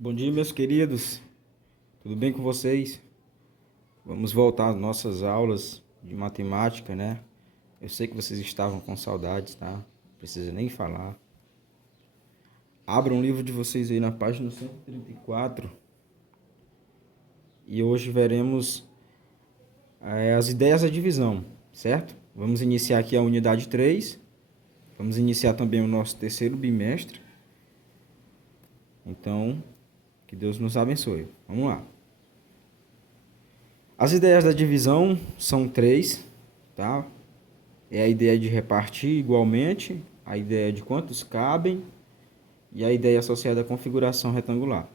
Bom dia, meus queridos. Tudo bem com vocês? Vamos voltar às nossas aulas de matemática, né? Eu sei que vocês estavam com saudades, tá? Não precisa nem falar. Abram o livro de vocês aí na página 134 e hoje veremos as ideias da divisão, certo? Vamos iniciar aqui a unidade 3. Vamos iniciar também o nosso terceiro bimestre. Então, que Deus nos abençoe. Vamos lá. As ideias da divisão são três, tá? É a ideia de repartir igualmente, a ideia de quantos cabem e a ideia associada à configuração retangular,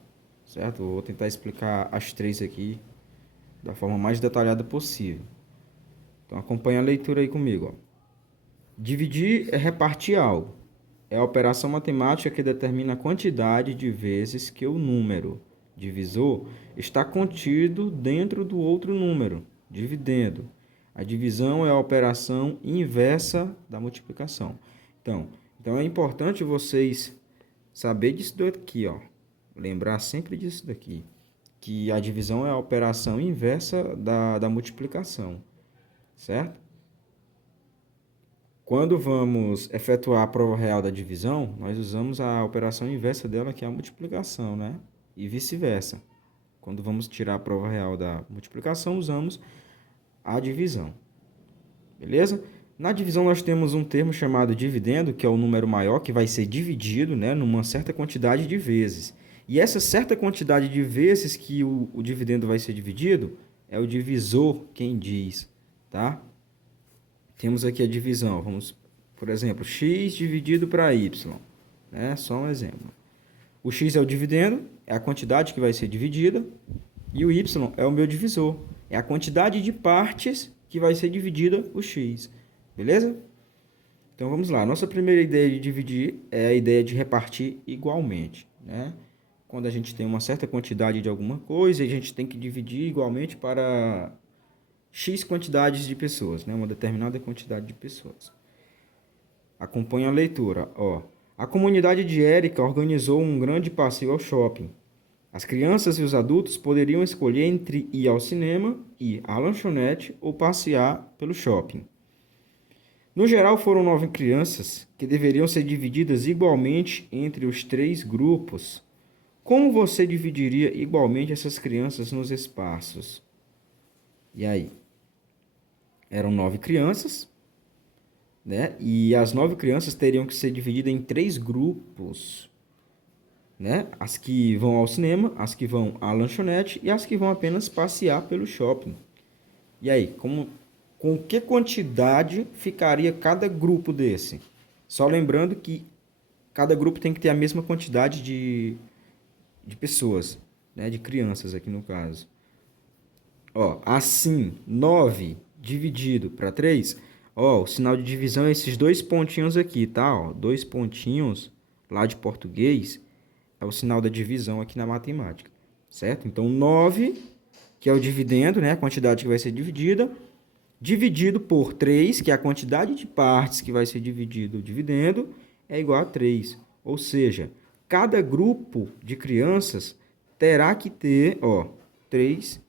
certo? Eu vou tentar explicar as três aqui da forma mais detalhada possível. Então acompanha a leitura aí comigo, ó. Dividir é repartir algo. É a operação matemática que determina a quantidade de vezes que o número divisor está contido dentro do outro número, dividendo. A divisão é a operação inversa da multiplicação. Então é importante vocês saberem disso daqui, ó. Lembrar sempre disso daqui, que a divisão é a operação inversa da multiplicação, certo? Quando vamos efetuar a prova real da divisão, nós usamos a operação inversa dela, que é a multiplicação, né? E vice-versa. Quando vamos tirar a prova real da multiplicação, usamos a divisão. Beleza? Na divisão nós temos um termo chamado dividendo, que é o número maior, que vai ser dividido, né, numa certa quantidade de vezes. E essa certa quantidade de vezes que o dividendo vai ser dividido, é o divisor quem diz, tá? Temos aqui a divisão, vamos, por exemplo, x dividido para y, né? Só um exemplo. O x é o dividendo, é a quantidade que vai ser dividida, e o y é o meu divisor, é a quantidade de partes que vai ser dividida o x, beleza? Então vamos lá, nossa primeira ideia de dividir é a ideia de repartir igualmente, né? Quando a gente tem uma certa quantidade de alguma coisa, a gente tem que dividir igualmente para X quantidades de pessoas, né? Uma determinada quantidade de pessoas. Acompanhe a leitura. Ó. A comunidade de Érica organizou um grande passeio ao shopping. As crianças e os adultos poderiam escolher entre ir ao cinema, ir à lanchonete ou passear pelo shopping. No geral, foram 9 crianças que deveriam ser divididas igualmente entre os 3 grupos. Como você dividiria igualmente essas crianças nos espaços? E aí? Eram 9 crianças, né? E as 9 crianças teriam que ser divididas em 3 grupos, né? As que vão ao cinema, as que vão à lanchonete e as que vão apenas passear pelo shopping. E aí, com que quantidade ficaria cada grupo desse? Só lembrando que cada grupo tem que ter a mesma quantidade de pessoas, né? De crianças aqui no caso. Ó, assim, 9 dividido para 3, ó, o sinal de divisão é esses dois pontinhos aqui, tá? Ó, dois pontinhos lá de português é o sinal da divisão aqui na matemática, certo? Então, 9, que é o dividendo, né? A quantidade que vai ser dividida, dividido por 3, que é a quantidade de partes que vai ser dividido o dividendo, é igual a 3. Ou seja, cada grupo de crianças terá que ter, ó, 3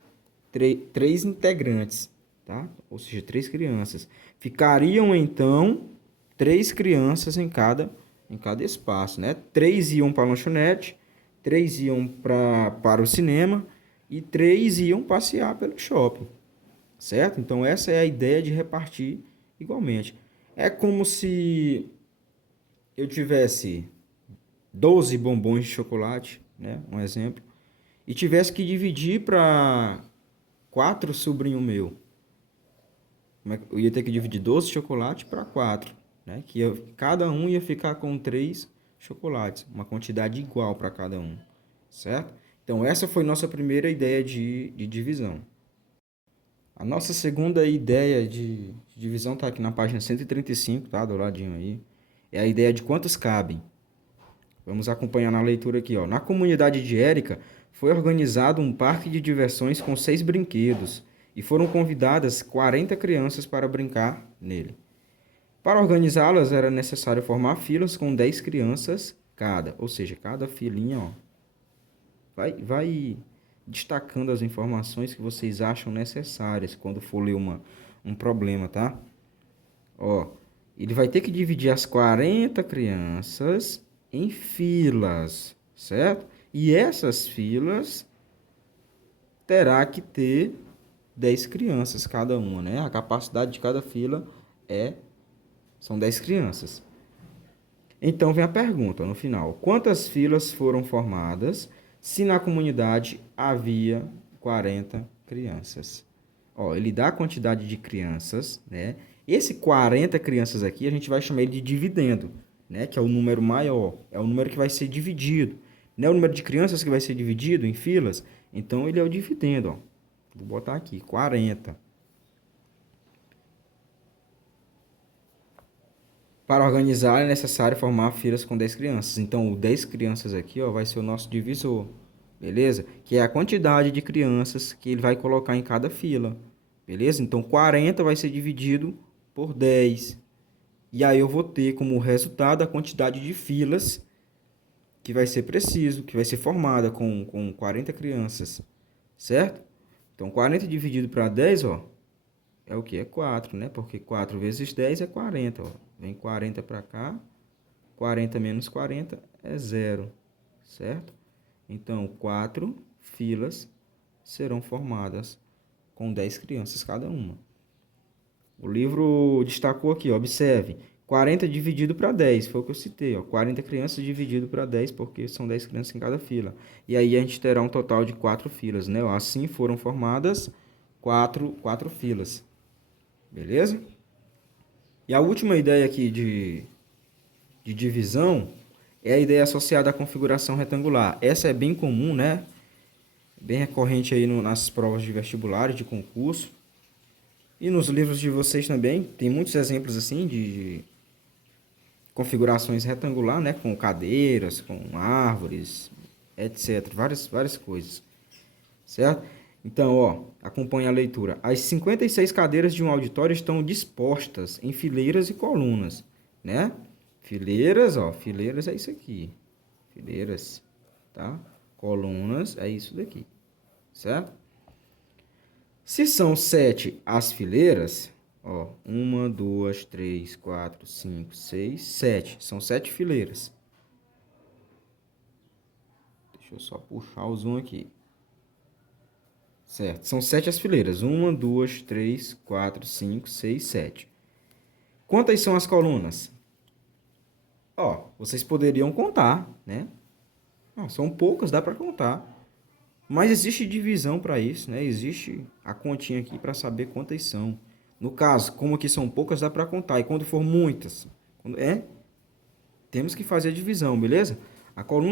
integrantes, tá? Ou seja, 3 crianças. Ficariam, então, 3 crianças em cada espaço, né? 3 iam para a lanchonete, 3 iam para o cinema e 3 iam passear pelo shopping, certo? Então, essa é a ideia de repartir igualmente. É como se eu tivesse 12 bombons de chocolate, né? Um exemplo, e tivesse que dividir para 4 sobrinhos meu. Eu ia ter que dividir 12 chocolates para 4, né? Cada um ia ficar com 3 chocolates, uma quantidade igual para cada um, certo? Então, essa foi nossa primeira ideia de divisão. A nossa segunda ideia de divisão está aqui na página 135, tá? Do ladinho aí. É a ideia de quantos cabem. Vamos acompanhar na leitura aqui, ó. Na comunidade de Érica, foi organizado um parque de diversões com 6 brinquedos e foram convidadas 40 crianças para brincar nele. Para organizá-las, era necessário formar filas com 10 crianças cada, ou seja, cada filinha, ó, Vai destacando as informações que vocês acham necessárias quando for ler um problema, tá? Ó, ele vai ter que dividir as 40 crianças em filas, certo? E essas filas terá que ter 10 crianças cada uma, né? A capacidade de cada fila são 10 crianças. Então vem a pergunta no final: quantas filas foram formadas se na comunidade havia 40 crianças? Ó, ele dá a quantidade de crianças, né? Esse 40 crianças aqui a gente vai chamar ele de dividendo, né? Que é o número maior, é o número que vai ser dividido. Não é o número de crianças que vai ser dividido em filas, então ele é o dividendo, ó. Vou botar aqui, 40. Para organizar é necessário formar filas com 10 crianças. Então, o 10 crianças aqui, ó, vai ser o nosso divisor, beleza? Que é a quantidade de crianças que ele vai colocar em cada fila, beleza? Então, 40 vai ser dividido por 10. E aí eu vou ter como resultado a quantidade de filas que vai ser preciso, que vai ser formada com 40 crianças, certo? Então, 40 dividido para 10, ó, é o que? É 4, né? Porque 4 vezes 10 é 40, ó. Vem 40 para cá, 40 menos 40 é 0, certo? Então, 4 filas serão formadas com 10 crianças cada uma. O livro destacou aqui, ó, observe, 40 dividido para 10, foi o que eu citei, ó, 40 crianças dividido para 10, porque são 10 crianças em cada fila. E aí a gente terá um total de 4 filas, né? Assim foram formadas 4 filas, beleza? E a última ideia aqui de divisão é a ideia associada à configuração retangular. Essa é bem comum, né? Bem recorrente aí nas provas de vestibulares, de concurso. E nos livros de vocês também, tem muitos exemplos assim de configurações retangular, né? Com cadeiras, com árvores, etc. Várias coisas, certo? Então, ó, acompanhe a leitura. As 56 cadeiras de um auditório estão dispostas em fileiras e colunas, né? Fileiras, ó, fileiras é isso aqui. Fileiras, tá? Colunas é isso daqui, certo? Se são 7 as fileiras, ó, 1, 2, 3, 4, 5, 6, 7. São 7 fileiras. Deixa eu só puxar o zoom aqui. Certo, são 7 as fileiras. 1, 2, 3, 4, 5, 6, 7. Quantas são as colunas? Ó, vocês poderiam contar, né? São poucas, dá para contar. Mas existe divisão para isso, né? Existe a continha aqui para saber quantas são. No caso, como aqui são poucas, dá para contar. E quando for muitas, temos que fazer a divisão, beleza?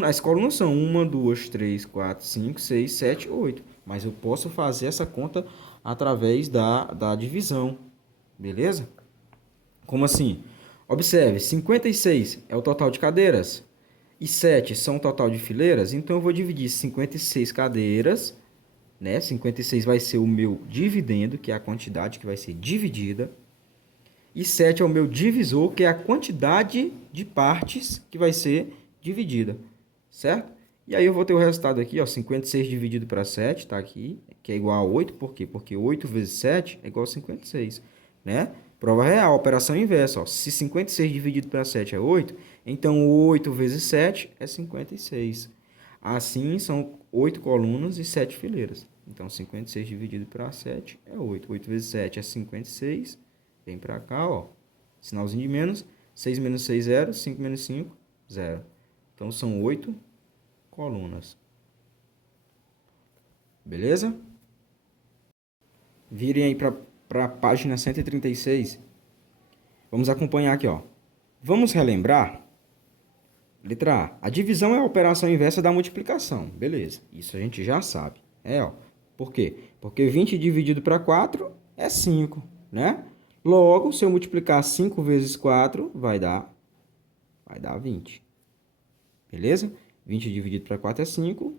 As colunas são 1, 2, 3, 4, 5, 6, 7, 8. Mas eu posso fazer essa conta através da divisão, beleza? Como assim? Observe, 56 é o total de cadeiras e 7 são o total de fileiras. Então, eu vou dividir 56 cadeiras, né? 56 vai ser o meu dividendo, que é a quantidade que vai ser dividida. E 7 é o meu divisor, que é a quantidade de partes que vai ser dividida, certo? E aí eu vou ter o resultado aqui, ó, 56 dividido para 7, tá aqui, que é igual a 8, por quê? Porque 8 vezes 7 é igual a 56, né? Prova real, operação inversa, ó, se 56 dividido para 7 é 8, então 8 vezes 7 é 56. Assim, são 8 colunas e 7 fileiras. Então, 56 dividido para 7 é 8. 8 vezes 7 é 56. Vem para cá, ó. Sinalzinho de menos. 6 menos 6, 0. 5 menos 5, 0. Então, são 8 colunas. Beleza? Virem aí para a página 136. Vamos acompanhar aqui, ó. Vamos relembrar. Letra A. A divisão é a operação inversa da multiplicação. Beleza. Isso a gente já sabe. Ó. Por quê? Porque 20 dividido para 4 é 5, né? Logo, se eu multiplicar 5 vezes 4, vai dar 20. Beleza? 20 dividido para 4 é 5.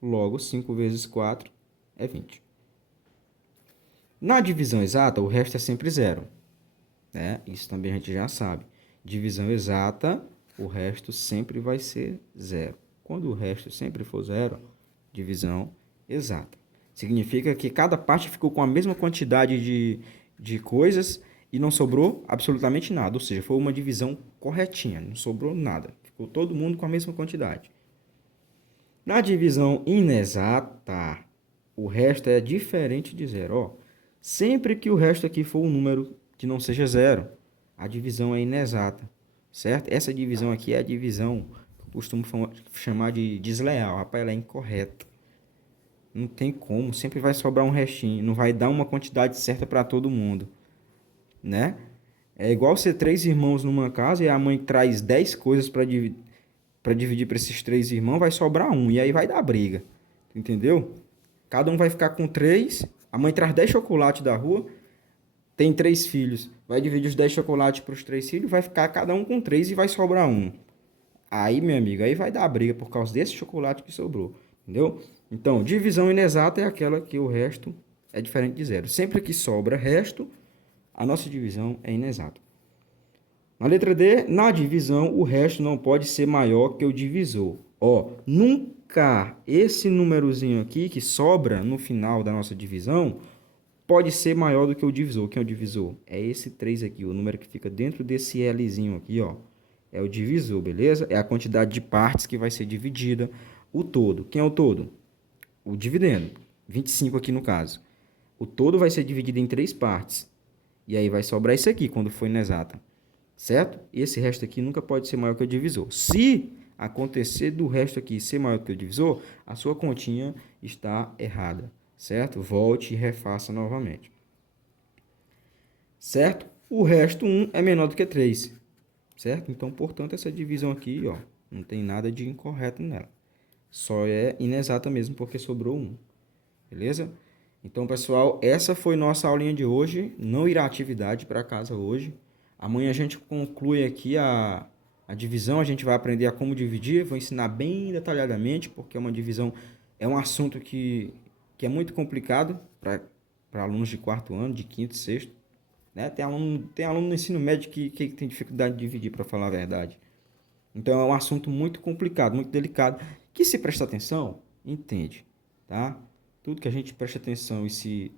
Logo, 5 vezes 4 é 20. Na divisão exata, o resto é sempre zero, né? Isso também a gente já sabe. Divisão exata, o resto sempre vai ser zero. Quando o resto sempre for zero, Divisão exata. Significa que cada parte ficou com a mesma quantidade de coisas e não sobrou absolutamente nada. Ou seja, foi uma divisão corretinha, não sobrou nada. Ficou todo mundo com a mesma quantidade. Na divisão inexata, o resto é diferente de zero. Ó, sempre que o resto aqui for um número que não seja zero, a divisão é inexata, certo? Essa divisão aqui é a divisão que eu costumo chamar de desleal. Rapaz, ela é incorreta. Não tem como, sempre vai sobrar um restinho, não vai dar uma quantidade certa para todo mundo, né? É igual ser três irmãos numa casa e a mãe traz 10 coisas para dividir para esses três irmãos, vai sobrar um, e aí vai dar briga, entendeu? Cada um vai ficar com três, a mãe traz 10 chocolates da rua, tem três filhos, vai dividir os 10 chocolates para os três filhos, vai ficar cada um com três e vai sobrar um. Aí, meu amigo, aí vai dar briga por causa desse chocolate que sobrou, entendeu? Então, divisão inexata é aquela que o resto é diferente de zero. Sempre que sobra resto, a nossa divisão é inexata. Na letra D, na divisão, o resto não pode ser maior que o divisor. Ó, nunca esse númerozinho aqui que sobra no final da nossa divisão pode ser maior do que o divisor. Quem é o divisor? É esse 3 aqui, o número que fica dentro desse Lzinho aqui, ó. É o divisor, beleza? É a quantidade de partes que vai ser dividida. O todo. Quem é o todo? O dividendo. 25 aqui no caso. O todo vai ser dividido em 3 partes. E aí vai sobrar isso aqui quando for inexata. Certo? Esse resto aqui nunca pode ser maior que o divisor. Se acontecer do resto aqui ser maior que o divisor, a sua continha está errada. Certo? Volte e refaça novamente. Certo? O resto 1 é menor do que 3. Certo? Então, portanto, essa divisão aqui, ó, não tem nada de incorreto nela. Só é inexata mesmo porque sobrou 1. Beleza? Então, pessoal, essa foi nossa aulinha de hoje. Não irá atividade para casa hoje. Amanhã a gente conclui aqui a divisão. A gente vai aprender a como dividir. Vou ensinar bem detalhadamente, porque é uma divisão, é um assunto que é muito complicado para alunos de 4º ano, de 5º, 6º. Né? Tem aluno no ensino médio que tem dificuldade de dividir, para falar a verdade. Então, é um assunto muito complicado, muito delicado, que se presta atenção, entende, tá? Tudo que a gente presta atenção e se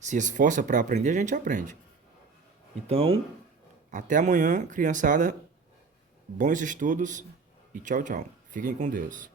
esforça para aprender, a gente aprende. Então, até amanhã, criançada. Bons estudos e tchau, tchau. Fiquem com Deus.